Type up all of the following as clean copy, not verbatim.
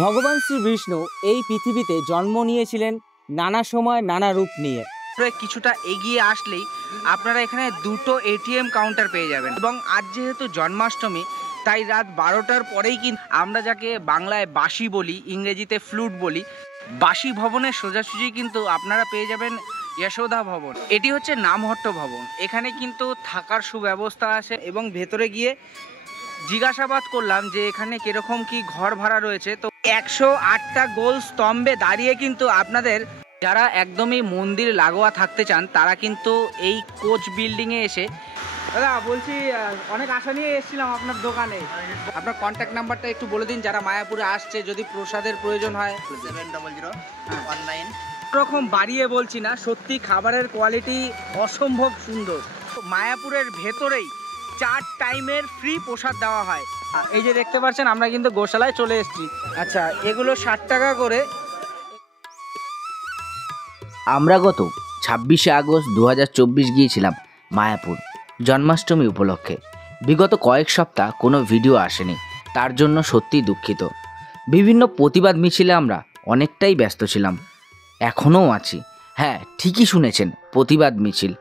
ভগবান শ্রী বিষ্ণু এই পৃথিবীতে জন্ম নিয়েছিলেন নানা সময় নানা রূপ নিয়ে। কিছুটা এগিয়ে আসলেই আপনারা এখানে দুটো এটিএম কাউন্টার পেয়ে যাবেন। এবং আজ যেহেতু জন্মাষ্টমী, তাই রাত 12টার পরেই কিন্তু আমরা যাকে বাংলায় বাঁশি বলি, ইংরেজিতে ফ্লুট বলি, বাঁশি ভবনের সোজাসুজি কিন্তু আপনারা পেয়ে যাবেন যশোদা ভবন। এটি হচ্ছে নামহট্ট ভবন। এখানে কিন্তু থাকার সুব্যবস্থা আছে এবং ভেতরে গিয়ে জিজ্ঞাসাবাদ করলাম যে এখানে কিরকম কি ঘর ভাড়া রয়েছে। তো 108টা গোল স্তম্ভে দাঁড়িয়ে কিন্তু আপনাদের যারা একদমই মন্দির লাগোয়া থাকতে চান তারা কিন্তু এই কোচ বিল্ডিংয়ে এসে, দাদা বলছি অনেক আশা নিয়ে এসেছিলাম আপনার দোকানে, আপনার কন্ট্যাক্ট নাম্বারটা একটু বলে দিন যারা মায়াপুরে আসছে, যদি প্রসাদের প্রয়োজন হয়। 70019। রকম বাড়িয়ে বলছি না, সত্যি খাবারের কোয়ালিটি অসম্ভব সুন্দর। মায়াপুরের ভেতরেই 4 টাইমের ফ্রি প্রসাদ দেওয়া হয়। এই যে দেখতে পাচ্ছেন আমরা কিন্তু গোশালায় চলে এসেছি। আচ্ছা, এগুলো 60 টাকা করে। আমরা গত 26শে আগস্ট 2024 গিয়েছিলাম মায়াপুর জন্মাষ্টমী উপলক্ষে। বিগত কয়েক সপ্তাহ কোনো ভিডিও আসেনি, তার জন্য সত্যিই দুঃখিত। বিভিন্ন প্রতিবাদ মিছিলে আমরা অনেকটাই ব্যস্ত ছিলাম, এখনও আছি। হ্যাঁ, ঠিকই শুনেছেন, প্রতিবাদ মিছিল।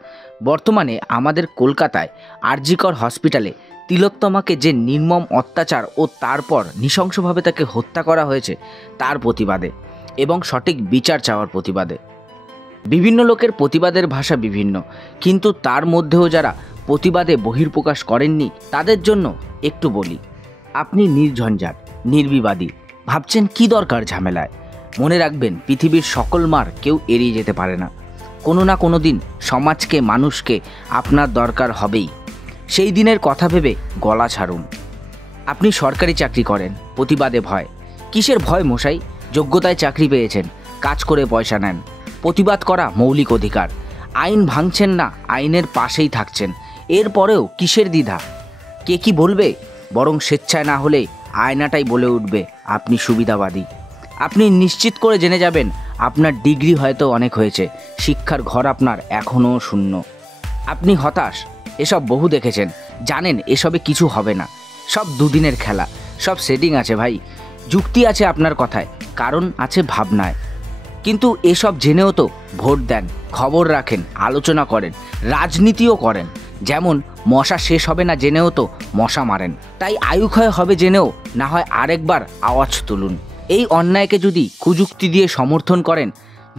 বর্তমানে আমাদের কলকাতায় আরজিকর হসপিটালে তিলোত্তমাকে যে নির্মম অত্যাচার ও তারপর নৃশংসভাবে তাকে হত্যা করা হয়েছে তার প্রতিবাদে এবং সঠিক বিচার চাওয়ার প্রতিবাদে। বিভিন্ন লোকের প্রতিবাদের ভাষা বিভিন্ন, কিন্তু তার মধ্যেও যারা প্রতিবাদে বহির্প্রকাশ করেননি তাদের জন্য একটু বলি। আপনি নির্ঝঞ্ঝাট, নির্বিবাদী, ভাবছেন কি দরকার ঝামেলায়? মনে রাখবেন, পৃথিবীর সকল মার কেউ এড়িয়ে যেতে পারে না। কোনো না কোনো দিন সমাজকে, মানুষকে আপনার দরকার হবেই। সেই দিনের কথা ভেবে গলা ছাড়ুন। আপনি সরকারি চাকরি করেন, প্রতিবাদে ভয় কিসের ভয় মশাই? যোগ্যতায় চাকরি পেয়েছেন, কাজ করে পয়সা নেন। প্রতিবাদ করা মৌলিক অধিকার। আইন ভাঙছেন না, আইনের পাশেই থাকছেন, এরপরেও কিসের দ্বিধা? কে কি বলবে? বরং স্বেচ্ছায় না হলে আয়নাটাই বলে উঠবে আপনি সুবিধাবাদী। আপনি নিশ্চিত করে জেনে যাবেন আপনার ডিগ্রি হয়তো অনেক হয়েছে, শিক্ষার ঘর আপনার এখনও শূন্য। আপনি হতাশ, এসব বহু দেখেছেন, জানেন এসবে কিছু হবে না, সব দুদিনের খেলা, সব সেটিং আছে ভাই। যুক্তি আছে আপনার কথায়, কারণ আছে ভাবনায়। কিন্তু এসব জেনেও তো ভোট দেন, খবর রাখেন, আলোচনা করেন, রাজনীতিও করেন। যেমন মশা শেষ হবে না জেনেও তো মশা মারেন। তাই আয়ুক্ষয় হবে জেনেও না হয় আরেকবার আওয়াজ তুলুন। এই অন্যায়কে যদি কুযুক্তি দিয়ে সমর্থন করেন,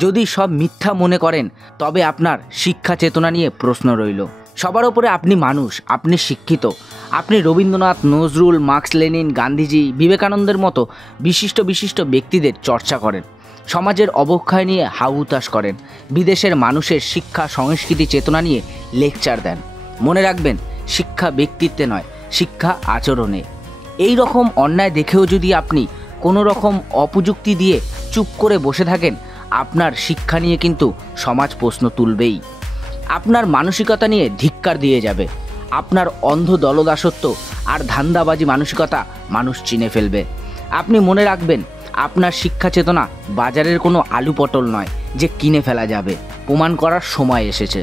যদি সব মিথ্যা মনে করেন, তবে আপনার শিক্ষা চেতনা নিয়ে প্রশ্ন রইল। সবার ওপরে আপনি মানুষ, আপনি শিক্ষিত। আপনি রবীন্দ্রনাথ, নজরুল, মার্কস, লেনিন, গান্ধীজি, বিবেকানন্দের মতো বিশিষ্ট বিশিষ্ট ব্যক্তিদের চর্চা করেন। সমাজের অবক্ষয় নিয়ে হাহুতাশ করেন। বিদেশের মানুষের শিক্ষা, সংস্কৃতি, চেতনা নিয়ে লেকচার দেন। মনে রাখবেন, শিক্ষা ব্যক্তিত্বে নয়, শিক্ষা আচরণে। এই রকম অন্যায় দেখেও যদি আপনি কোনো রকম অপযুক্তি দিয়ে চুপ করে বসে থাকেন, আপনার শিক্ষা নিয়ে কিন্তু সমাজ প্রশ্ন তুলবেই। আপনার মানসিকতা নিয়ে ধিক্কার দিয়ে যাবে। আপনার অন্ধ দলদাসত্ব আর ধান্দাবাজি মানসিকতা মানুষ চিনে ফেলবে। আপনি মনে রাখবেন, আপনার শিক্ষা চেতনা বাজারের কোনো আলু পটল নয় যে কিনে ফেলা যাবে। প্রমাণ করার সময় এসেছে।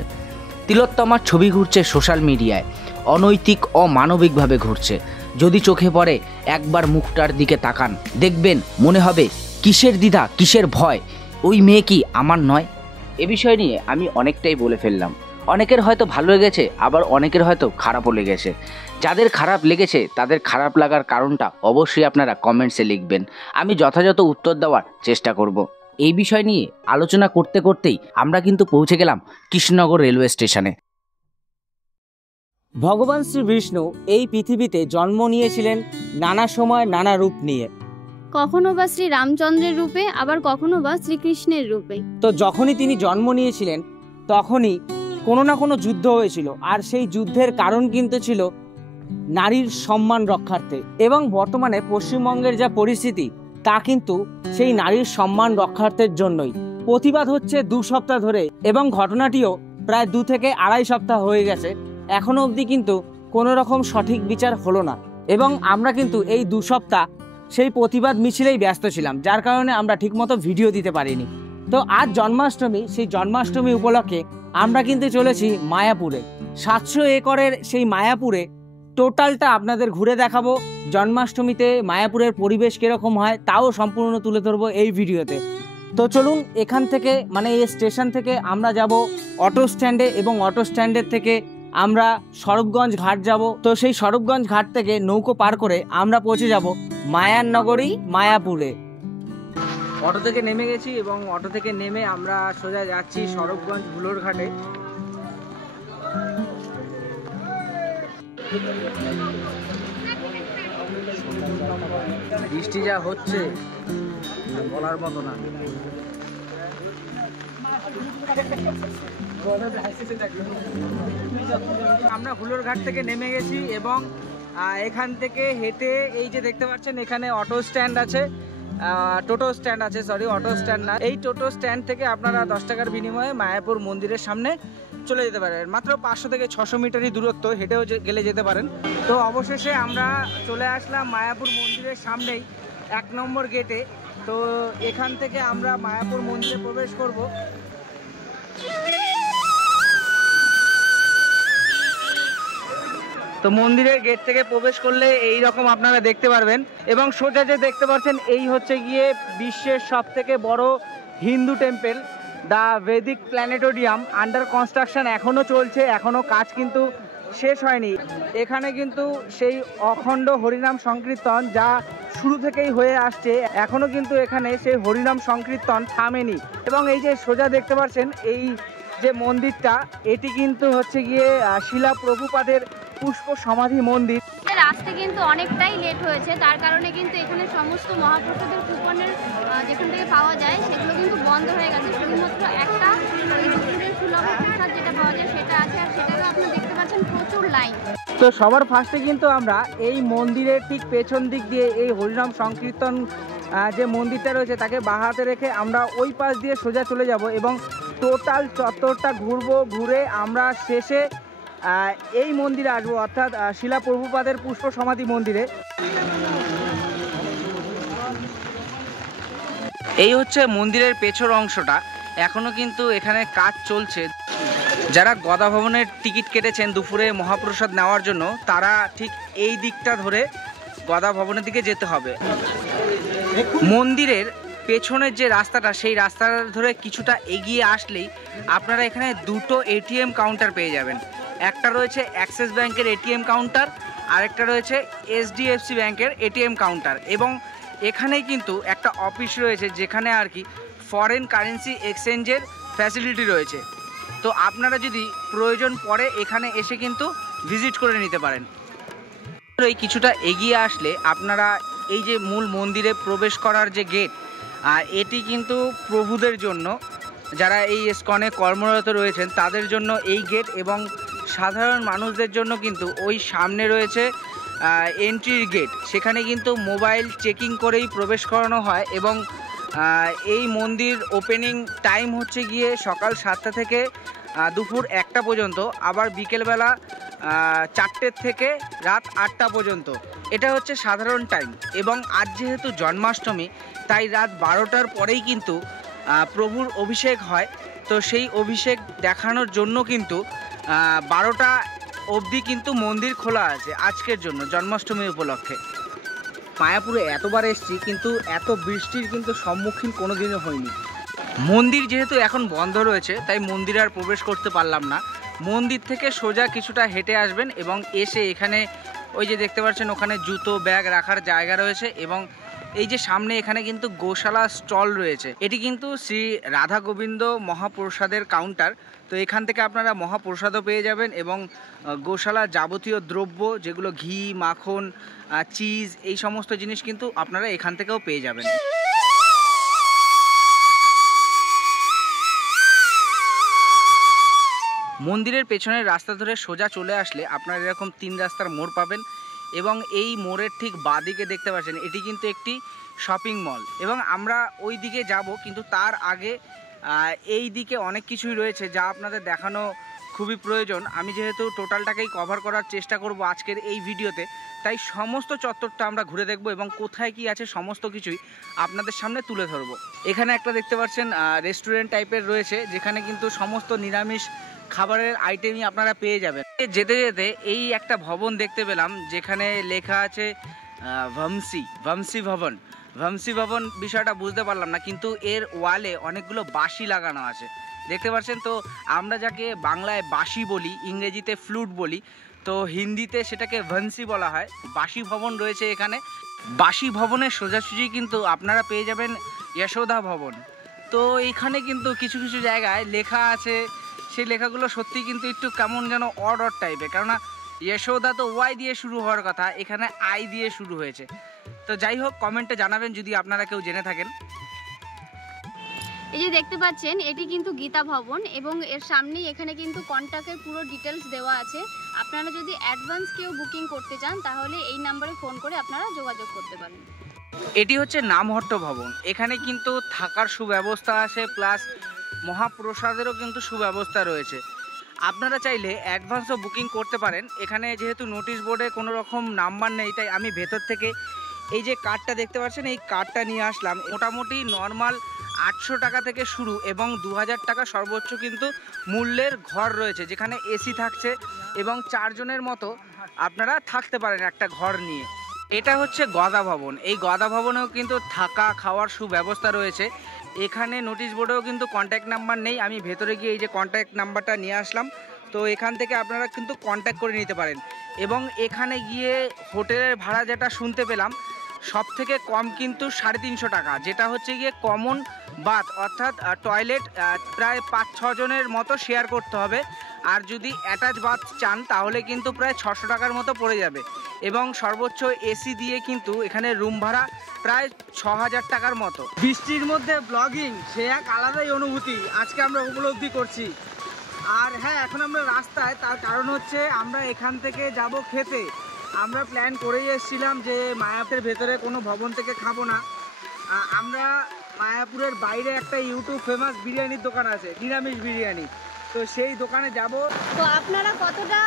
তিলোত্তমার ছবি ঘুরছে সোশ্যাল মিডিয়ায়, অনৈতিক, অমানবিকভাবে ঘুরছে। যদি চোখে পড়ে একবার মুখটার দিকে তাকান, দেখবেন মনে হবে কিসের দ্বিধা, কিসের ভয়? ওই মেয়ে কি আমার নয়? এ বিষয় নিয়ে আমি অনেকটাই বলে ফেললাম। অনেকের হয়তো ভালো লেগেছে, আবার অনেকের হয়তো খারাপও লেগেছে। যাদের খারাপ লেগেছে তাদের খারাপ লাগার কারণটা অবশ্যই আপনারা কমেন্টসে লিখবেন, আমি যথাযথ উত্তর দেওয়ার চেষ্টা করব। এই বিষয় নিয়ে আলোচনা করতে করতেই আমরা কিন্তু পৌঁছে গেলাম কৃষ্ণনগর রেলওয়ে স্টেশনে। ভগবান শ্রী বিষ্ণু এই পৃথিবীতে জন্ম নিয়েছিলেন নানা সময় নানা রূপ নিয়ে। কখনো বা শ্রী রামচন্দ্রের রূপে, আবার কখনো বা শ্রীকৃষ্ণের রূপে। তো যখনই তিনি জন্ম নিয়েছিলেন তখনই কোনো না কোনো যুদ্ধ হয়েছিল, আর সেই যুদ্ধের কারণ কিন্তু ছিল নারীর সম্মান রক্ষার্থে। এবং বর্তমানে পশ্চিমবঙ্গের যা পরিস্থিতি, তা কিন্তু সেই নারীর সম্মান রক্ষার্থের জন্যই। প্রতিবাদ হচ্ছে 2 সপ্তাহ ধরে, এবং ঘটনাটিও প্রায় 2 থেকে আড়াই সপ্তাহ হয়ে গেছে। এখনো অবধি কিন্তু কোনো রকম সঠিক বিচার হলো না, এবং আমরা কিন্তু এই 2 সপ্তাহ সেই প্রতিবাদ মিছিলেই ব্যস্ত ছিলাম, যার কারণে আমরা ঠিকমতো ভিডিও দিতে পারিনি। তো আজ জন্মাষ্টমী, সেই জন্মাষ্টমী উপলক্ষে আমরা কিন্তু চলেছি মায়াপুরে। 700 একরের সেই মায়াপুরে টোটালটা আপনাদের ঘুরে দেখাবো। জন্মাষ্টমীতে মায়াপুরের পরিবেশ কীরকম হয় তাও সম্পূর্ণ তুলে ধরবো এই ভিডিওতে। তো চলুন এখান থেকে মানে এই স্টেশন থেকে আমরা যাব অটো স্ট্যান্ডে, এবং অটো স্ট্যান্ডের থেকে আমরা স্বরূপগঞ্জ ঘাট যাব। তো সেই স্বরূপগঞ্জ ঘাট থেকে নৌকো পার করে আমরা পৌঁছে যাব মায়ার নগরী মায়াপুরে। অটো থেকে নেমে গেছি এবং অটো থেকে নেমে আমরা সোজা যাচ্ছি স্বরূপগঞ্জ ভুলোর ঘাটে। বৃষ্টি যা হচ্ছে বলার মতো না। আমরা হুলোর ঘাট থেকে নেমে গেছি এবং এখান থেকে হেঁটে এই যে দেখতে পাচ্ছেন এখানে অটো স্ট্যান্ড আছে, টোটো স্ট্যান্ড আছে, সরি অটো স্ট্যান্ড না। এই টোটো স্ট্যান্ড থেকে আপনারা 10 টাকার বিনিময়ে মায়াপুর মন্দিরের সামনে চলে যেতে পারেন। মাত্র 500 থেকে 600 মিটারই দূরত্ব, হেঁটেও গেলে যেতে পারেন। তো অবশেষে আমরা চলে আসলাম মায়াপুর মন্দিরের সামনেই 1 নম্বর গেটে। তো এখান থেকে আমরা মায়াপুর মন্দিরে প্রবেশ করব। তো মন্দিরের গেট থেকে প্রবেশ করলে এই রকম আপনারা দেখতে পারবেন এবং সোজা যে দেখতে পাচ্ছেন এই হচ্ছে গিয়ে বিশ্বের সবথেকে বড় Hindu temple, the Vedic planetarium. Under construction এখনও চলছে, এখনও কাজ কিন্তু শেষ হয়নি। এখানে কিন্তু সেই অখণ্ড হরিনাম সংকীর্তন যা শুরু থেকেই হয়ে আসছে, এখনও কিন্তু এখানে সেই হরিনাম সংকীর্তন থামেনি। এবং এই যে সোজা দেখতে পাচ্ছেন এই যে মন্দিরটা, এটি কিন্তু হচ্ছে গিয়ে শিলা প্রভুপাদের পুষ্প সমাধি মন্দির। আসতে কিন্তু অনেকটাই লেট হয়েছে, তার কারণে কিন্তু এখানে সমস্ত মহাপ্রসাদের কুপনের যেখান থেকে পাওয়া যায় সেগুলো কিন্তু বন্ধ হয়ে গেছে। শুধুমাত্র একটা ওই দুপুরের সুলভ প্রসাদ যেটা পাওয়া যায় সেটা আছে, আর সেটারও আপনারা দেখতে পাচ্ছেন প্রচুর লাইন। তো সবার ফার্স্টে কিন্তু আমরা এই মন্দিরের ঠিক পেছন দিক দিয়ে এই হরিনাম সংকীর্তন যে মন্দিরটা রয়েছে তাকে বাঁ হাতে রেখে আমরা ওই পাশ দিয়ে সোজা চলে যাব এবং টোটাল চত্বরটা ঘুরবো। ঘুরে আমরা শেষে এই মন্দিরে আসবো, অর্থাৎ শিলা প্রভুপাদের পুষ্প সমাধি মন্দিরে। এই হচ্ছে মন্দিরের পেছর অংশটা, এখনো কিন্তু এখানে কাজ চলছে। যারা গদা ভবনের টিকিট কেটেছেন দুপুরে মহাপ্রসাদ নেওয়ার জন্য, তারা ঠিক এই দিকটা ধরে গদা ভবনের দিকে যেতে হবে। মন্দিরের পেছনের যে রাস্তাটা, সেই রাস্তাটা ধরে কিছুটা এগিয়ে আসলেই আপনারা এখানে দুটো এটিএম কাউন্টার পেয়ে যাবেন। একটা রয়েছে অ্যাক্সিস ব্যাংকের এটিএম কাউন্টার, আরেকটা রয়েছে এইচডিএফসি ব্যাংকের এটিএম কাউন্টার। এবং এখানেই কিন্তু একটা অফিস রয়েছে যেখানে আর কি ফরেন কারেন্সি এক্সচেঞ্জের ফ্যাসিলিটি রয়েছে। তো আপনারা যদি প্রয়োজন পড়ে এখানে এসে কিন্তু ভিজিট করে নিতে পারেন। এই কিছুটা এগিয়ে আসলে আপনারা এই যে মূল মন্দিরে প্রবেশ করার যে গেট, এটি কিন্তু প্রভুদের জন্য, যারা এই ইসকনে কর্মরত রয়েছেন তাদের জন্য এই গেট, এবং সাধারণ মানুষদের জন্য কিন্তু ওই সামনে রয়েছে এন্ট্রির গেট। সেখানে কিন্তু মোবাইল চেকিং করেই প্রবেশ করানো হয়। এবং এই মন্দির ওপেনিং টাইম হচ্ছে গিয়ে সকাল 7টা থেকে দুপুর 1টা পর্যন্ত, আবার বিকেলবেলা 4টে থেকে রাত 8টা পর্যন্ত। এটা হচ্ছে সাধারণ টাইম। এবং আজ যেহেতু জন্মাষ্টমী, তাই রাত 12টার পরেই কিন্তু প্রভুর অভিষেক হয়। তো সেই অভিষেক দেখানোর জন্য কিন্তু 12টা অবধি কিন্তু মন্দির খোলা আছে আজকের জন্য, জন্মাষ্টমী উপলক্ষে। মায়াপুরে এতবার এসেছি কিন্তু এত বৃষ্টির কিন্তু সম্মুখীন কোনোদিনও হয়নি। মন্দির যেহেতু এখন বন্ধ রয়েছে তাই মন্দিরে আর প্রবেশ করতে পারলাম না। মন্দির থেকে সোজা কিছুটা হেঁটে আসবেন এবং এসে এখানে ওই যে দেখতে পাচ্ছেন ওখানে জুতো ব্যাগ রাখার জায়গা রয়েছে। এবং এই যে সামনে এখানে কিন্তু গোশালা স্টল রয়েছে, এটি কিন্তু শ্রী রাধা গোবিন্দ মহাপ্রসাদের কাউন্টার। তো এখান থেকে আপনারা মহাপ্রসাদও পেয়ে যাবেন এবং গোশালার যাবতীয় দ্রব্য যেগুলো ঘি, মাখন, চিজ, এই সমস্ত জিনিস কিন্তু আপনারা এখান থেকেও পেয়ে যাবেন। মন্দিরের পেছনের রাস্তা ধরে সোজা চলে আসলে আপনারা এরকম 3 রাস্তার মোড় পাবেন এবং এই মোড়ের ঠিক বাঁদিকে দেখতে পাচ্ছেন এটি কিন্তু একটি শপিং মল। এবং আমরা ওই দিকে যাব, কিন্তু তার আগে এই দিকে অনেক কিছুই রয়েছে যা আপনাদের দেখানো খুবই প্রয়োজন। আমি যেহেতু টোটালটাকেই কভার করার চেষ্টা করব আজকের এই ভিডিওতে, তাই সমস্ত চত্বরটা আমরা ঘুরে দেখব এবং কোথায় কি আছে সমস্ত কিছুই আপনাদের সামনে তুলে ধরব। এখানে একটা দেখতে পাচ্ছেন রেস্টুরেন্ট টাইপের রয়েছে, যেখানে কিন্তু সমস্ত নিরামিষ খাবারের আইটেমই আপনারা পেয়ে যাবেন। যেতে যেতে এই একটা ভবন দেখতে পেলাম যেখানে লেখা আছে ভমসি ভবন বিষয়টা বুঝতে পারলাম না, কিন্তু এর ওয়ালে অনেকগুলো বাঁশি লাগানো আছে দেখতে পাচ্ছেন। তো আমরা যাকে বাংলায় বাঁশি বলি, ইংরেজিতে ফ্লুট বলি, তো হিন্দিতে সেটাকে ভনসি বলা হয়। বাঁশি ভবন রয়েছে এখানে। বাঁশি ভবনের সোজাসুজি কিন্তু আপনারা পেয়ে যাবেন যশোদা ভবন। তো এইখানে কিন্তু কিছু কিছু জায়গায় লেখা আছে, সেই লেখাগুলো সত্যি কিন্তু একটু কেমন যেন অড টাইপের, কেননা যশোদা তো ওয়াই দিয়ে শুরু হওয়ার কথা, এখানে আই দিয়ে শুরু হয়েছে। তো যাই হোক, কমেন্টে জানাবেন যদি আপনারা কেউ জেনে থাকেন। এই যে দেখতে পাচ্ছেন এটি কিন্তু গীতা ভবন এবং এর সামনেই এখানে কিন্তু কন্ট্যাক্টের পুরো ডিটেলস দেওয়া আছে। আপনারা যদি অ্যাডভান্স কেউ বুকিং করতে চান তাহলে এই নাম্বারে ফোন করে আপনারা যোগাযোগ করতে পারেন। এটি হচ্ছে নামহট্ট ভবন। এখানে কিন্তু থাকার সুব্যবস্থা আছে, প্লাস মহাপ্রসাদেরও কিন্তু সুব্যবস্থা রয়েছে। আপনারা চাইলে অ্যাডভান্সও বুকিং করতে পারেন। এখানে যেহেতু নোটিশ বোর্ডে কোনো রকম নাম্বার নেই, তাই আমি ভেতর থেকে এই যে কার্ডটা দেখতে পাচ্ছেন, এই কার্ডটা নিয়ে আসলাম। মোটামুটি নর্মাল 800 টাকা থেকে শুরু এবং 2000 টাকা সর্বোচ্চ কিন্তু মূল্যের ঘর রয়েছে, যেখানে এসি থাকছে এবং 4 জনের মতো আপনারা থাকতে পারেন একটা ঘর নিয়ে। এটা হচ্ছে গদা ভবন। এই গদা ভবনেও কিন্তু থাকা খাওয়ার সুব্যবস্থা রয়েছে। এখানে নোটিশ বোর্ডেও কিন্তু কন্ট্যাক্ট নাম্বার নেই। আমি ভেতরে গিয়ে এই যে কন্ট্যাক্ট নাম্বারটা নিয়ে আসলাম, তো এখান থেকে আপনারা কিন্তু কন্ট্যাক্ট করে নিতে পারেন। এবং এখানে গিয়ে হোটেলের ভাড়া যেটা শুনতে পেলাম, সব থেকে কম কিন্তু 350 টাকা, যেটা হচ্ছে গিয়ে কমন বাথ, অর্থাৎ টয়লেট প্রায় 5-6 জনের মতো শেয়ার করতে হবে। আর যদি অ্যাটাচ বাথ চান তাহলে কিন্তু প্রায় 600 টাকার মতো পড়ে যাবে। এবং সর্বোচ্চ এসি দিয়ে কিন্তু এখানে রুম ভাড়া প্রায় 6000 টাকার মতো। বৃষ্টির মধ্যে ব্লগিং সে এক আলাদাই অনুভূতি আজকে আমরা উপলব্ধি করছি। আর হ্যাঁ, এখন আমরা রাস্তায়, তার কারণ হচ্ছে আমরা এখান থেকে যাব খেতে। আমরা প্ল্যান করেই এসেছিলাম যে মায়াপুরের ভেতরে কোনো ভবন থেকে খাবো না। আমরা মায়াপুরের বাইরে একটা ইউটিউব ফেমাস বিরিয়ানির দোকান আছে, নিরামিষ বিরিয়ানি, তো সেই দোকানে যাব। তো আপনারা কতটা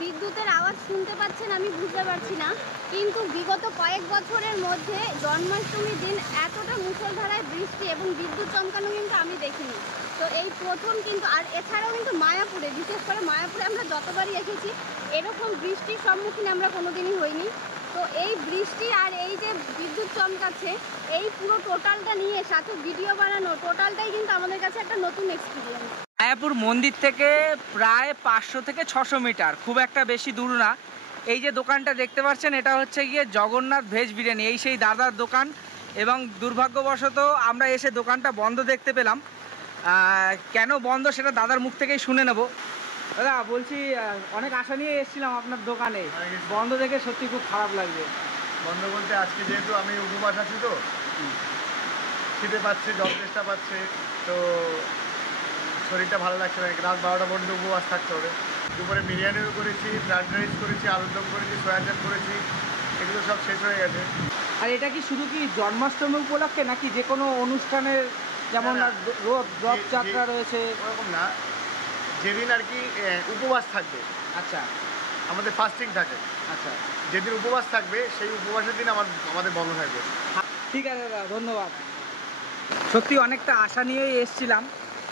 বিদ্যুতের আওয়াজ শুনতে পাচ্ছেন আমি বুঝতে পারছি না, কিন্তু বিগত কয়েক বছরের মধ্যে জন্মাষ্টমীর দিন এতটা মুষলধারায় বৃষ্টি এবং বিদ্যুৎ চমকানো কিন্তু আমি দেখিনি। তো এই প্রথম কিন্তু, আর এছাড়াও কিন্তু মায়াপুরে, বিশেষ করে মায়াপুরে আমরা যতবারই এসেছি এরকম বৃষ্টির সম্মুখীন আমরা কোনোদিনই হইনি। তো এই বৃষ্টি আর এই যে বিদ্যুৎ চমকাচ্ছে, এই পুরো টোটালটা নিয়ে সাথে ভিডিও বানানো, টোটালটাই কিন্তু আমাদের কাছে একটা নতুন এক্সপিরিয়েন্স। মায়াপুর মন্দির থেকে প্রায় 500 থেকে 600 মিটার, খুব একটা বেশি দূর না। এই যে দোকানটা দেখতে পাচ্ছেন, এটা হচ্ছে গিয়ে জগন্নাথ ভেজ বিরিয়ানি, এই সেই দাদার দোকান। এবং দুর্ভাগ্যবশত আমরা এসে দোকানটা বন্ধ দেখতে পেলাম। কেন বন্ধ সেটা দাদার মুখ থেকেই শুনে নেব। দাদা বলছি, অনেক আশা নিয়ে এসেছিলাম আপনার দোকানে, বন্ধ দেখে সত্যি খুব খারাপ লাগছে। বন্ধ বলতে আজকে যেহেতু আমি উপবাস আছি, তো খিদে পাচ্ছে, জল চেষ্টা পাচ্ছে, তো শরীরটা ভালো লাগছে না। রাত 12টা পর্যন্ত উপবাস থাকতে হবে। দুপুরে বিরিয়ানিও করেছি, ফ্রাইড রাইস করেছি, আলুর দম করেছি, সয়া চাপ করেছি, এগুলো সব শেষ হয়ে গেছে। আর এটা কি শুধু কি জন্মাষ্টমী উপলক্ষে নাকি যে কোনো অনুষ্ঠানের, যেমন রথযাত্রা রয়েছে ওরকম না, যেদিন আর কি উপবাস থাকবে, আচ্ছা আমাদের ফাস্টিং থাকে, আচ্ছা, যেদিন উপবাস থাকবে সেই উপবাসের দিন আমাদের বন্ধ থাকবে। ঠিক আছে দাদা, ধন্যবাদ। সত্যি অনেকটা আশা নিয়েই এসছিলাম,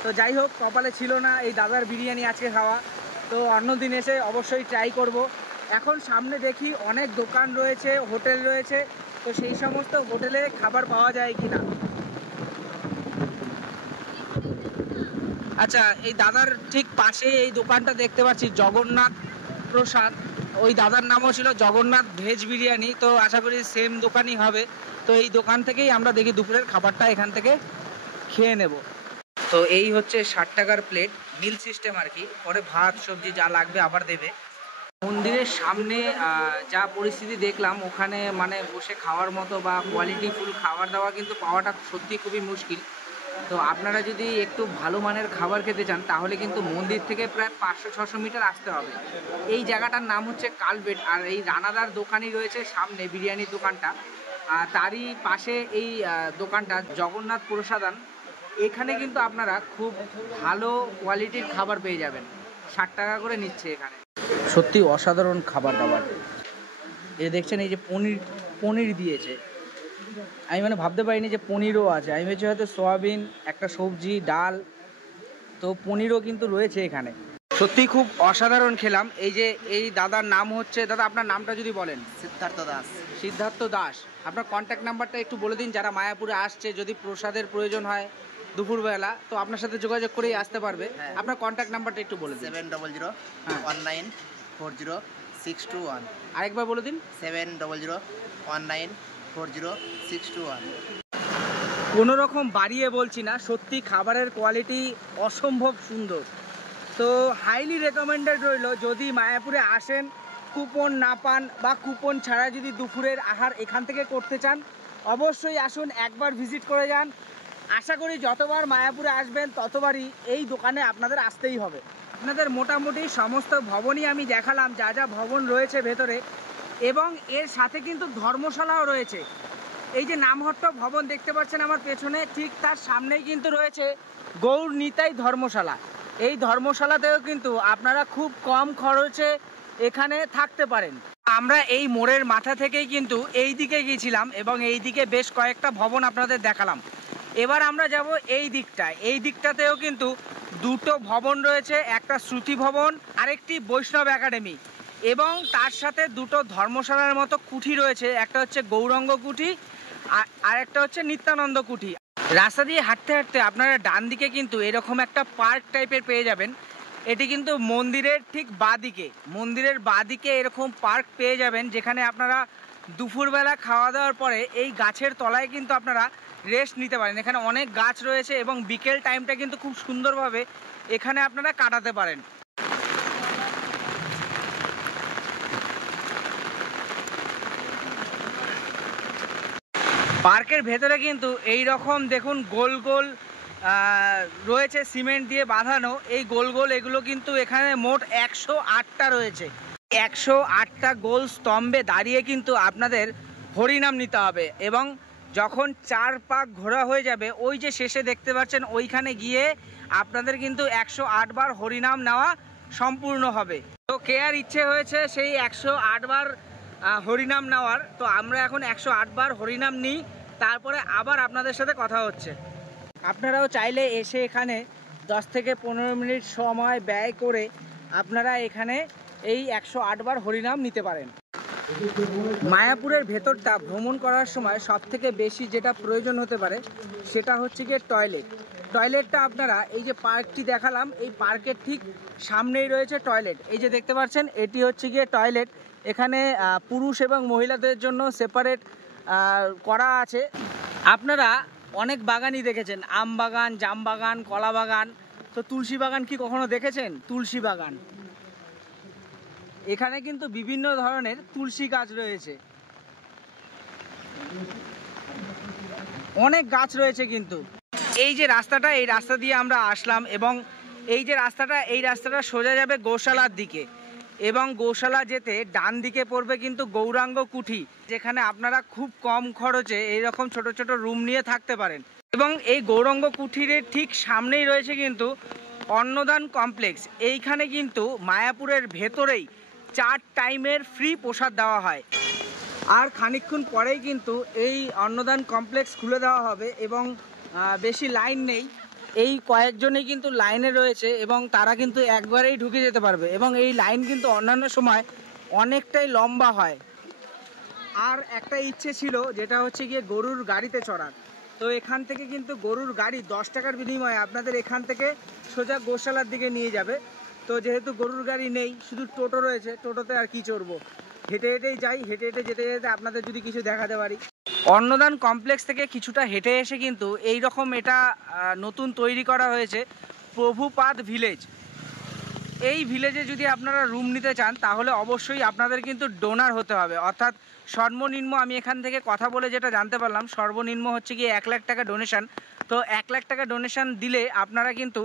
তো যাই হোক কপালে ছিল না এই দাদার বিরিয়ানি আজকে খাওয়া। তো অন্যদিন এসে অবশ্যই ট্রাই করব। এখন সামনে দেখি অনেক দোকান রয়েছে, হোটেল রয়েছে, তো সেই সমস্ত হোটেলে খাবার পাওয়া যায় কি না। আচ্ছা, এই দাদার ঠিক পাশে এই দোকানটা দেখতে পাচ্ছি, জগন্নাথ প্রসাদ। ওই দাদার নামও ছিল জগন্নাথ ভেজ বিরিয়ানি, তো আশা করি সেম দোকানই হবে। তো এই দোকান থেকেই আমরা দেখি দুপুরের খাবারটা এখান থেকে খেয়ে নেব। তো এই হচ্ছে 60 টাকার প্লেট, মিল সিস্টেম আর কি, পরে ভাত সবজি যা লাগবে আবার দেবে। মন্দিরের সামনে যা পরিস্থিতি দেখলাম, ওখানে মানে বসে খাওয়ার মতো বা কোয়ালিটি ফুল খাবার দাওয়া কিন্তু পাওয়াটা সত্যি খুবই মুশকিল। তো আপনারা যদি একটু ভালো মানের খাবার খেতে চান তাহলে কিন্তু মন্দির থেকে প্রায় 500-600 মিটার আসতে হবে। এই জায়গাটার নাম হচ্ছে কালবেট। আর এই রানাদার দোকানই রয়েছে সামনে, বিরিয়ানির দোকানটা, তারই পাশে এই দোকানটা জগন্নাথ প্রসাদান। এখানে কিন্তু আপনারা খুব ভালো কোয়ালিটির খাবার পেয়ে যাবেন। 60 টাকা করে নিচ্ছে এখানে। সত্যি অসাধারণ খাবার দাবার। এই দেখছেন, এই যে পনির দিয়েছে, আমি মানে ভাবতে পারিনি যে পনিরও আছে। আমি ভেবেছি হয়তো সোয়াবিন, একটা সবজি, ডাল, তো পনিরও কিন্তু রয়েছে এখানে। সত্যি খুব অসাধারণ খেলাম। এই দাদার নাম হচ্ছে, দাদা আপনার নামটা যদি বলেন। সিদ্ধার্থ দাস। সিদ্ধার্থ দাস। আপনার কন্ট্যাক্ট নাম্বারটা একটু বলে দিন, যারা মায়াপুরে আসছে যদি প্রসাদের প্রয়োজন হয় দুপুরবেলা তো আপনার সাথে যোগাযোগ করেই আসতে পারবে। হ্যাঁ। আপনার কন্ট্যাক্ট নাম্বারটা একটু বলে দিন। 7001940621। আরেকবার বলে দিন। 7001940621। কোনো রকম বাড়িয়ে বলছি না, সত্যি খাবারের কোয়ালিটি অসম্ভব সুন্দর। তো হাইলি রেকমেন্ডেড রইল, যদি মায়াপুরে আসেন, কুপন না পান বা কুপন ছাড়া যদি দুপুরের আহার এখান থেকে করতে চান, অবশ্যই আসুন, একবার ভিজিট করে যান। আশা করি যতবার মায়াপুরে আসবেন ততবারই এই দোকানে আপনাদের আসতেই হবে। আপনাদের মোটামুটি সমস্ত ভবনই আমি দেখালাম, যা যা ভবন রয়েছে ভেতরে, এবং এর সাথে কিন্তু ধর্মশালাও রয়েছে। এই যে নামহট্ট ভবন দেখতে পাচ্ছেন আমার পেছনে, ঠিক তার সামনেই কিন্তু রয়েছে গৌর নিতাই ধর্মশালা। এই ধর্মশালাতেও কিন্তু আপনারা খুব কম খরচে এখানে থাকতে পারেন। আমরা এই মোড়ের মাথা থেকেই কিন্তু এই দিকে গিয়েছিলাম এবং এই দিকে বেশ কয়েকটা ভবন আপনাদের দেখালাম। এবার আমরা যাব এই দিকটায়। এই দিকটাতেও কিন্তু দুটো ভবন রয়েছে, একটা শ্রুতি ভবন, আরেকটি বৈষ্ণব একাডেমি, এবং তার সাথে দুটো ধর্মশালার মতো কুঠি রয়েছে। একটা হচ্ছে গৌরাঙ্গ কুঠি আর একটা হচ্ছে নিত্যানন্দ কুঠি। রাস্তা দিয়ে হাঁটতে হাঁটতে আপনারা ডান দিকে কিন্তু এরকম একটা পার্ক টাইপের পেয়ে যাবেন। এটি কিন্তু মন্দিরের ঠিক বাঁদিকে, মন্দিরের বাঁদিকে এরকম পার্ক পেয়ে যাবেন, যেখানে আপনারা দুপুরবেলা খাওয়া দাওয়ার পরে এই গাছের তলায় কিন্তু আপনারা রেস্ট নিতে পারেন। এখানে অনেক গাছ রয়েছে এবং বিকেল টাইমটা কিন্তু খুব সুন্দরভাবে এখানে আপনারা কাটাতে পারেন। পার্কের ভেতরে কিন্তু এই রকম দেখুন গোল গোল রয়েছে, সিমেন্ট দিয়ে বাঁধানো। এই গোল গোল এগুলো কিন্তু এখানে মোট 108টা রয়েছে। 108টা গোল স্তম্ভে দাঁড়িয়ে কিন্তু আপনাদের হরিনাম নিতে হবে, এবং যখন 4 পাক ঘোরা হয়ে যাবে, ওই যে শেষে দেখতে পাচ্ছেন ওইখানে গিয়ে আপনাদের কিন্তু 108 বার হরিনাম নেওয়া সম্পূর্ণ হবে। তো কে আর ইচ্ছে হয়েছে সেই 108 বার হরিনাম নেওয়ার, তো আমরা এখন 108 বার হরিনাম নিই, তারপরে আবার আপনাদের সাথে কথা হচ্ছে। আপনারাও চাইলে এসে এখানে 10 থেকে 15 মিনিট সময় ব্যয় করে আপনারা এখানে এই 108 বার হরিনাম নিতে পারেন। মায়াপুরের ভেতরটা ভ্রমণ করার সময় সবথেকে বেশি যেটা প্রয়োজন হতে পারে সেটা হচ্ছে গিয়ে টয়লেট। টয়লেটটা আপনারা এই যে পার্কটি দেখালাম, এই পার্কের ঠিক সামনেই রয়েছে টয়লেট। এই যে দেখতে পাচ্ছেন এটি হচ্ছে গিয়ে টয়লেট। এখানে পুরুষ এবং মহিলাদের জন্য সেপারেট করা আছে। আপনারা অনেক বাগানই দেখেছেন, আম বাগান, জাম বাগান, কলা বাগান, তো তুলসী বাগান কি কখনো দেখেছেন? তুলসী বাগান, এখানে কিন্তু বিভিন্ন ধরনের তুলসী গাছ রয়েছে, অনেক গাছ রয়েছে কিন্তু। এই যে রাস্তাটা, এই রাস্তা দিয়ে আমরা আসলাম, এবং এই যে রাস্তাটা, এই রাস্তাটা সোজা যাবে গৌশালার দিকে, এবং গৌশালা যেতে ডান দিকে পড়বে কিন্তু গৌরাঙ্গ কুঠি, যেখানে আপনারা খুব কম খরচে এইরকম ছোট ছোট রুম নিয়ে থাকতে পারেন। এবং এই গৌরাঙ্গ কুঠির ঠিক সামনেই রয়েছে কিন্তু অন্নদান কমপ্লেক্স। এইখানে কিন্তু মায়াপুরের ভেতরেই 4 টাইমের ফ্রি প্রসাদ দেওয়া হয়। আর খানিকক্ষণ পরেই কিন্তু এই অন্নদান কমপ্লেক্স খুলে দেওয়া হবে, এবং বেশি লাইন নেই, এই কয়েকজনই কিন্তু লাইনে রয়েছে এবং তারা কিন্তু একবারেই ঢুকে যেতে পারবে, এবং এই লাইন কিন্তু অন্যান্য সময় অনেকটাই লম্বা হয়। আর একটা ইচ্ছে ছিল, যেটা হচ্ছে গিয়ে গরুর গাড়িতে চড়ার। তো এখান থেকে কিন্তু গরুর গাড়ি 10 টাকার বিনিময়ে আপনাদের এখান থেকে সোজা গোশালার দিকে নিয়ে যাবে। তো যেহেতু গরুর গাড়ি নেই, শুধু টোটো রয়েছে, টোটোতে আর কি চড়বো, হেঁটে হেঁটেই যাই। হেঁটে হেঁটে যেতে যেতে আপনাদের যদি কিছু দেখাতে পারি। অন্নদান কমপ্লেক্স থেকে কিছুটা হেঁটে এসে কিন্তু এই রকম এটা নতুন তৈরি করা হয়েছে প্রভুপাদ ভিলেজ। এই ভিলেজে যদি আপনারা রুম নিতে চান তাহলে অবশ্যই আপনাদের কিন্তু ডোনার হতে হবে, অর্থাৎ সর্বনিম্ন, আমি এখান থেকে কথা বলে যেটা জানতে পারলাম, সর্বনিম্ন হচ্ছে গিয়ে 1 লাখ টাকা ডোনেশন। তো 1 লাখ টাকা ডোনেশন দিলে আপনারা কিন্তু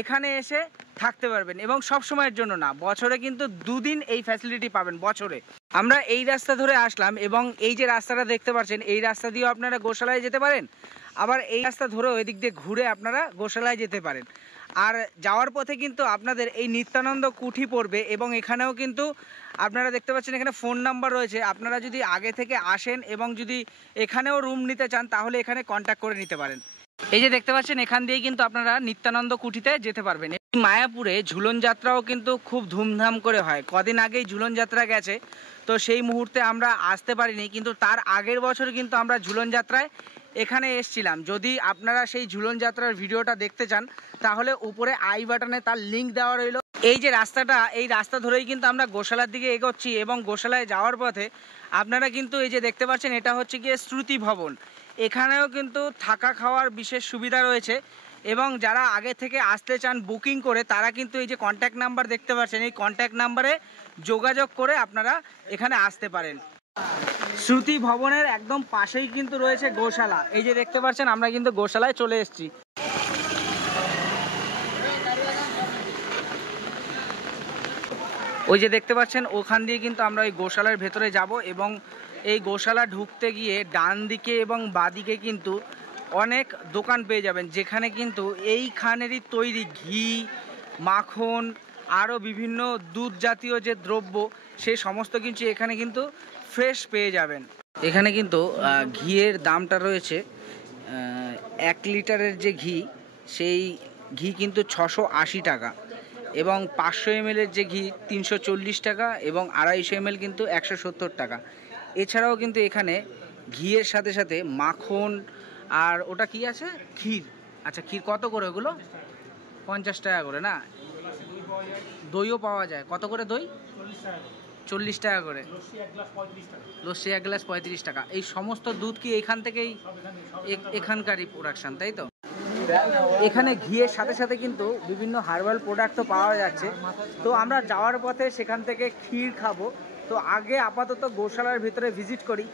এখানে এসে থাকতে পারবেন, এবং সব সময়ের জন্য না, বছরে কিন্তু 2 দিন এই ফ্যাসিলিটি পাবেন বছরে। আমরা এই রাস্তা ধরে আসলাম, এবং এই যে রাস্তাটা দেখতে পাচ্ছেন, এই রাস্তা দিয়েও আপনারা গোশালায় যেতে পারেন, আবার এই রাস্তা ধরে ওই দিক দিয়ে ঘুরে আপনারা গোশালায় যেতে পারেন। আর যাওয়ার পথে কিন্তু আপনাদের এই নিত্যানন্দ কুঠি পড়বে, এবং এখানেও কিন্তু আপনারা দেখতে পাচ্ছেন এখানে ফোন নাম্বার রয়েছে। আপনারা যদি আগে থেকে আসেন এবং যদি এখানেও রুম নিতে চান তাহলে এখানে কন্ট্যাক্ট করে নিতে পারেন। এই যে দেখতে পাচ্ছেন এখান দিয়ে কিন্তু আপনারা নিত্যানন্দ কুঠিতে যেতে পারবেন। মায়াপুরে ঝুলন যাত্রাও কিন্তু খুব ধুমধাম করে হয়। কদিন আগেই ঝুলন যাত্রা গেছে, তো সেই মুহূর্তে আমরা আসতে পারিনি, কিন্তু তার আগের বছর কিন্তু আমরা ঝুলন যাত্রায় এখানে এসছিলাম। যদি আপনারা সেই ঝুলন যাত্রার ভিডিওটা দেখতে চান তাহলে উপরে আই বাটনে তার লিঙ্ক দেওয়া রইল। এই যে রাস্তাটা, এই রাস্তা ধরেই কিন্তু আমরা গোশালার দিকে এগোচ্ছি এবং গোশালায় যাওয়ার পথে আপনারা কিন্তু এই যে দেখতে পাচ্ছেন এটা হচ্ছে গিয়ে শ্রুতি ভবন। এখানেও কিন্তু থাকা খাওয়ার বিশেষ সুবিধা রয়েছে এবং যারা আগে থেকে আসতে চান বুকিং করে তারা কিন্তু এই যে কন্ট্যাক্ট নাম্বার দেখতে পাচ্ছেন, এই কন্ট্যাক্ট নাম্বারে যোগাযোগ করে আপনারা এখানে আসতে পারেন। শ্রুতি ভবনের একদম পাশেই কিন্তু রয়েছে গোশালা। এই যে দেখতে পাচ্ছেন আমরা কিন্তু গোশালায় চলে এসেছি। ওই যে দেখতে পাচ্ছেন ওখান দিয়ে কিন্তু আমরা ওই গোশালার ভেতরে যাব এবং এই গোশালা ঢুকতে গিয়ে ডান দিকে এবং বাদিকে কিন্তু অনেক দোকান পেয়ে যাবেন, যেখানে কিন্তু এইখানেরই তৈরি ঘি, মাখন, আরও বিভিন্ন দুধ জাতীয় যে দ্রব্য সেই সমস্ত কিছু এখানে কিন্তু ফ্রেশ পেয়ে যাবেন। এখানে কিন্তু ঘিয়ের দামটা রয়েছে 1 লিটারের যে ঘি সেই ঘি কিন্তু 680 টাকা এবং 500 ml যে ঘি 340 টাকা এবং 250 ml কিন্তু 170 টাকা। এছাড়াও কিন্তু এখানে ঘিয়ের সাথে সাথে মাখন আর ওটা কি আছে ক্ষীর। আচ্ছা, ক্ষীর কত করে ওগুলো? 50 টাকা করে না? দইও পাওয়া যায়। কত করে দই? 40 টাকা করে। লস্যি 1 গ্লাস 35 টাকা। এই সমস্ত দুধ কি এখান থেকেই, এখানকারই প্রোডাকশন, তাই তো? এখানে ঘিয়ের সাথে সাথে কিন্তু বিভিন্ন হার্বাল প্রোডাক্টও পাওয়া যাচ্ছে। তো আমরা যাওয়ার পথে সেখান থেকে ক্ষীর খাবো। তো আগে আপাতত গোশালার ভিতরে ভিজিট করি,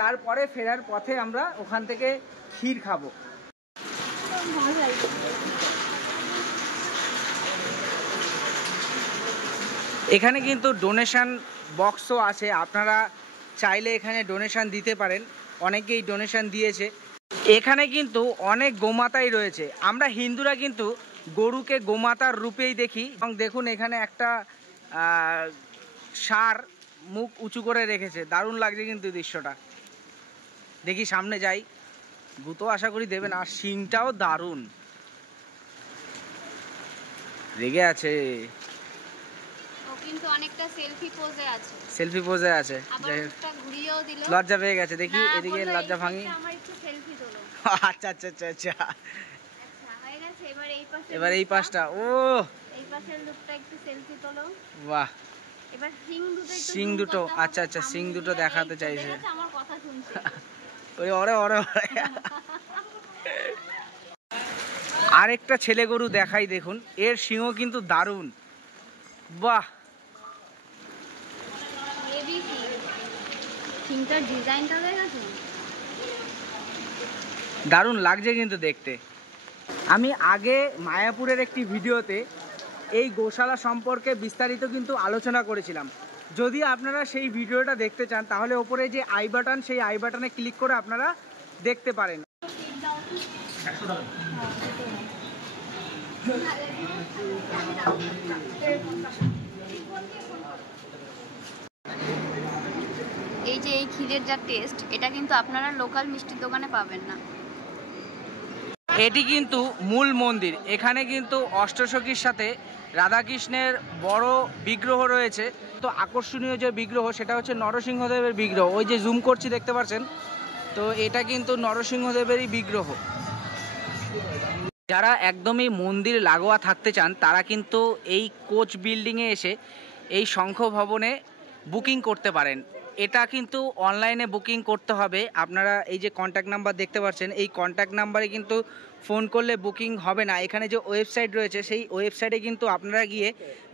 তারপরে ফেরার পথে আমরা ওখান থেকে ক্ষীর খাবো। এখানে কিন্তু ডোনেশন বক্সও আছে, আপনারা চাইলে এখানে ডোনেশন দিতে পারেন। অনেকেই ডোনেশন দিয়েছে। এখানে কিন্তু অনেক গোমাতাই রয়েছে। আমরা হিন্দুরা কিন্তু গরুকে গোমাতার রূপেই দেখি এবং দেখুন এখানে একটা ষাঁড় মুখ উঁচু করে রেখেছে, দারুণ লাগছে কিন্তু দৃশ্যটা। দেখি সামনে যাই, গুতো আশা করি দেবে না। আর শিংটাও দারুণ, রেগে আছে কিন্তু অনেকটা সেলফি পোজে আছে। সেলফি পোজে আছে, আবার একটা ঘুরিয়েও দিল। লজ্জা পেয়ে গেছে। দেখি এদিকে লজ্জা ভাঙি। আমার একটু সেলফি তোলো। আচ্ছা আচ্ছা আচ্ছা আচ্ছা, হয়ে গেছে। এবার এই পাশটা। ও, এই পাশের লুকটা একটু সেলফি তোলো। বাহ, এবার সিং দুটো। আচ্ছা আচ্ছা, সিং দুটো দেখাতে চাইছে। আমার কথা শুনছে। ওরে ওরে ওরে। আরেকটা ছেলে গরু দেখাই, দেখুন এর সিংহ কিন্তু দারুণ। বাহ, সিংটার ডিজাইনটা দেখেছো? দারুণ লাগছে কিন্তু দেখতে। আমি আগে মায়াপুরের একটি ভিডিওতে এই গোশালা সম্পর্কে বিস্তারিত কিন্তু আলোচনা করেছিলাম। যদি আপনারা সেই ভিডিওটা দেখতে চান তাহলে ওপরে যে আই বাটন, সেই আই বাটনে ক্লিক করে আপনারা দেখতে পারেন। এই যে এই ক্ষীরের যা টেস্ট, এটা কিন্তু আপনারা লোকাল মিষ্টির দোকানে পাবেন না। এটি কিন্তু মূল মন্দির। এখানে কিন্তু অষ্টসখীর সাথে রাধাকৃষ্ণের বড় বিগ্রহ রয়েছে। তো আকর্ষণীয় যে বিগ্রহ সেটা হচ্ছে নরসিংহদেবের বিগ্রহ। ওই যে জুম করছি দেখতে পাচ্ছেন, তো এটা কিন্তু নরসিংহদেবেরই বিগ্রহ। যারা একদমই মন্দির লাগোয়া থাকতে চান তারা কিন্তু এই কোচ বিল্ডিংয়ে এসে এই শঙ্খ ভবনে বুকিং করতে পারেন। এটা কিন্তু অনলাইনে বুকিং করতে হবে। আপনারা এই যে কন্ট্যাক্ট নাম্বার দেখতে পাচ্ছেন, এই কন্ট্যাক্ট নাম্বারে কিন্তু ফোন করলে বুকিং হবে না। এখানে যে ওয়েবসাইট রয়েছে সেই ওয়েবসাইটে কিন্তু আপনারা গিয়ে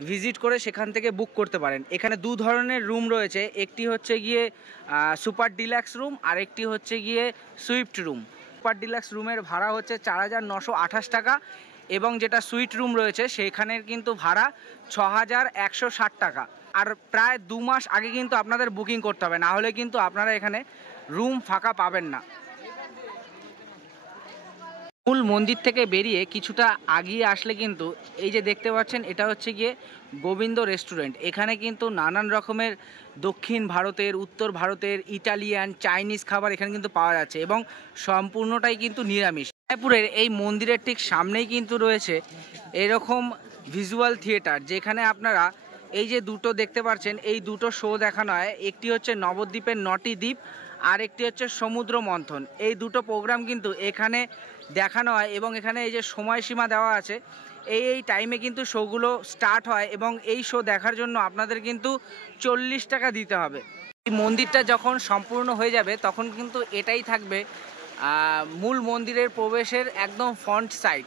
ভিজিট করে সেখান থেকে বুক করতে পারেন। এখানে দু ধরনের রুম রয়েছে, একটি হচ্ছে গিয়ে সুপার ডিলাক্স রুম আর একটি হচ্ছে গিয়ে সুইফট রুম। সুপার ডিলাক্স রুমের ভাড়া হচ্ছে 4,928 টাকা এবং যেটা সুইট রুম রয়েছে সেখানের কিন্তু ভাড়া 6,160 টাকা। আর প্রায় 2 মাস আগে কিন্তু আপনাদের বুকিং করতে হবে, না হলে কিন্তু আপনারা এখানে রুম ফাঁকা পাবেন না। মূল মন্দির থেকে বেরিয়ে কিছুটা আগিয়ে আসলে কিন্তু এই যে দেখতে পাচ্ছেন এটা হচ্ছে গিয়ে গোবিন্দ রেস্টুরেন্ট। এখানে কিন্তু নানান রকমের দক্ষিণ ভারতের, উত্তর ভারতের, ইটালিয়ান, চাইনিজ খাবার এখানে কিন্তু পাওয়া যাচ্ছে এবং সম্পূর্ণটাই কিন্তু নিরামিষ। মায়াপুরের এই মন্দিরের ঠিক সামনেই কিন্তু রয়েছে এরকম ভিজুয়াল থিয়েটার, যেখানে আপনারা এই যে দুটো দেখতে পাচ্ছেন এই দুটো শো দেখানো হয়। একটি হচ্ছে নবদ্বীপের 9টি দ্বীপ, আর একটি হচ্ছে সমুদ্র মন্থন। এই দুটো প্রোগ্রাম কিন্তু এখানে দেখানো হয় এবং এখানে এই যে সময়সীমা দেওয়া আছে, এই টাইমে কিন্তু শোগুলো স্টার্ট হয় এবং এই শো দেখার জন্য আপনাদের কিন্তু 40 টাকা দিতে হবে। এই মন্দিরটা যখন সম্পূর্ণ হয়ে যাবে তখন কিন্তু এটাই থাকবে মূল মন্দিরের প্রবেশের একদম ফ্রন্ট সাইড।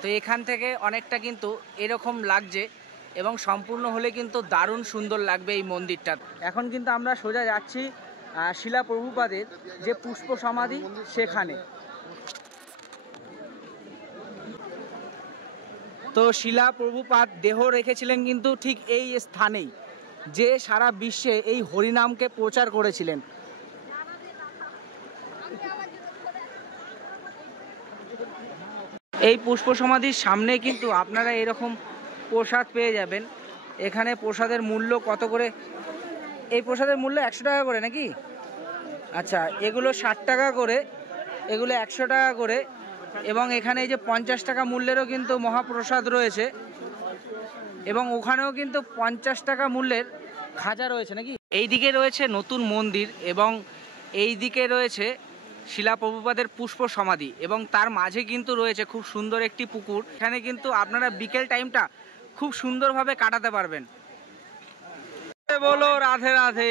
তো এখান থেকে অনেকটা কিন্তু এরকম লাগছে এবং সম্পূর্ণ হলে কিন্তু দারুণ সুন্দর লাগবে এই মন্দিরটা। এখন কিন্তু আমরা সোজা যাচ্ছি শিলা প্রভুপাদের যে পুষ্প সমাধি সেখানে। তো শিলা প্রভুপাদ দেহ রেখেছিলেন কিন্তু ঠিক এই স্থানেই, যে সারা বিশ্বে এই হরিনামকে প্রচার করেছিলেন। এই পুষ্প সমাধির সামনে কিন্তু আপনারা এরকম প্রসাদ পেয়ে যাবেন। এখানে প্রসাদের মূল্য কত করে? এই প্রসাদের মূল্য 100 টাকা করে নাকি? আচ্ছা, এগুলো 60 টাকা করে, এগুলো 100 টাকা করে, এবং এখানে এই যে 50 টাকা মূল্যেরও কিন্তু মহাপ্রসাদ রয়েছে, এবং ওখানেও কিন্তু 50 টাকা মূল্যের খাজা রয়েছে নাকি। এই দিকে রয়েছে নতুন মন্দির এবং এই দিকে রয়েছে শিলা প্রভুপাদের পুষ্প সমাধি, এবং তার মাঝে কিন্তু রয়েছে খুব সুন্দর একটি পুকুর। এখানে কিন্তু আপনারা বিকেল টাইমটা খুব সুন্দরভাবে কাটাতে পারবেন। বলো রাধে রাধে।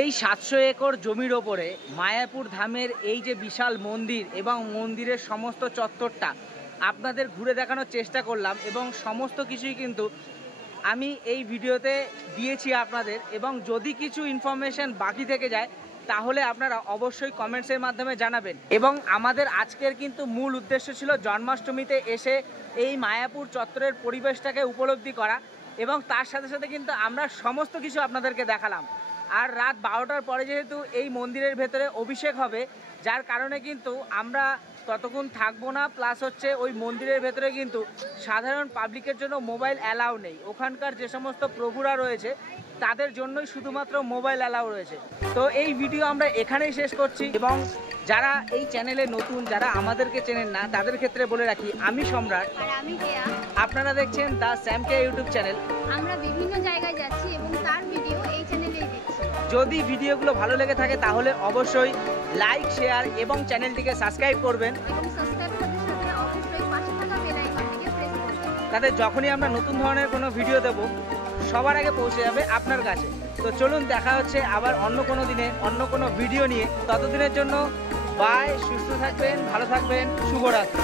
এই 700 একর জমির ওপরে মায়াপুর ধামের এই যে বিশাল মন্দির এবং মন্দিরের সমস্ত চত্বরটা আপনাদের ঘুরে দেখানোর চেষ্টা করলাম, এবং সমস্ত কিছুই কিন্তু আমি এই ভিডিওতে দিয়েছি আপনাদের। এবং যদি কিছু ইনফরমেশন বাকি থেকে যায় তাহলে আপনারা অবশ্যই কমেন্টসের মাধ্যমে জানাবেন। এবং আমাদের আজকের কিন্তু মূল উদ্দেশ্য ছিল জন্মাষ্টমীতে এসে এই মায়াপুর চত্বরের পরিবেশটাকে উপলব্ধি করা, এবং তার সাথে সাথে কিন্তু আমরা সমস্ত কিছু আপনাদেরকে দেখালাম। আর রাত 12টার পরে যেহেতু এই মন্দিরের ভেতরে অভিষেক হবে, যার কারণে কিন্তু আমরা ততক্ষণ থাকবো না। প্লাস হচ্ছে ওই মন্দিরের ভেতরে কিন্তু সাধারণ পাবলিকের জন্য মোবাইল অ্যালাউ নেই। ওখানকার যে সমস্ত প্রভুরা রয়েছে তাদের জন্যই শুধুমাত্র মোবাইল অ্যালাউ রয়েছে। তো এই ভিডিও আমরা এখানেই শেষ করছি, এবং যারা এই চ্যানেলে নতুন, যারা আমাদেরকে চেনেন না, তাদের ক্ষেত্রে বলে রাখি আমি সম্রাট আর আমি কেয়া। আপনারা দেখছেন the Sam Keya YouTube channel. আমরা বিভিন্ন জায়গায় যাচ্ছি এবং তার ভিডিও এই চ্যানেলেই দিচ্ছি। যদি ভিডিওগুলো ভালো লেগে থাকে তাহলে অবশ্যই লাইক, শেয়ার এবং চ্যানেলটিকে সাবস্ক্রাইব করবেন, এবং সাবস্ক্রাইব করার সাথে অবশ্যই পাশে থাকা বেল আইকনটিকে প্রেস করবেন। তাতে যখনই আমরা নতুন ধরনের কোনো ভিডিও দেব সবার আগে পৌঁছে যাবে আপনার কাছে। তো চলুন, দেখা হচ্ছে আবার অন্য কোনো দিনে অন্য কোনো ভিডিও নিয়ে। ততদিনের জন্য বাই, সুস্থ থাকবেন, ভালো থাকবেন, শুভরাত্রি।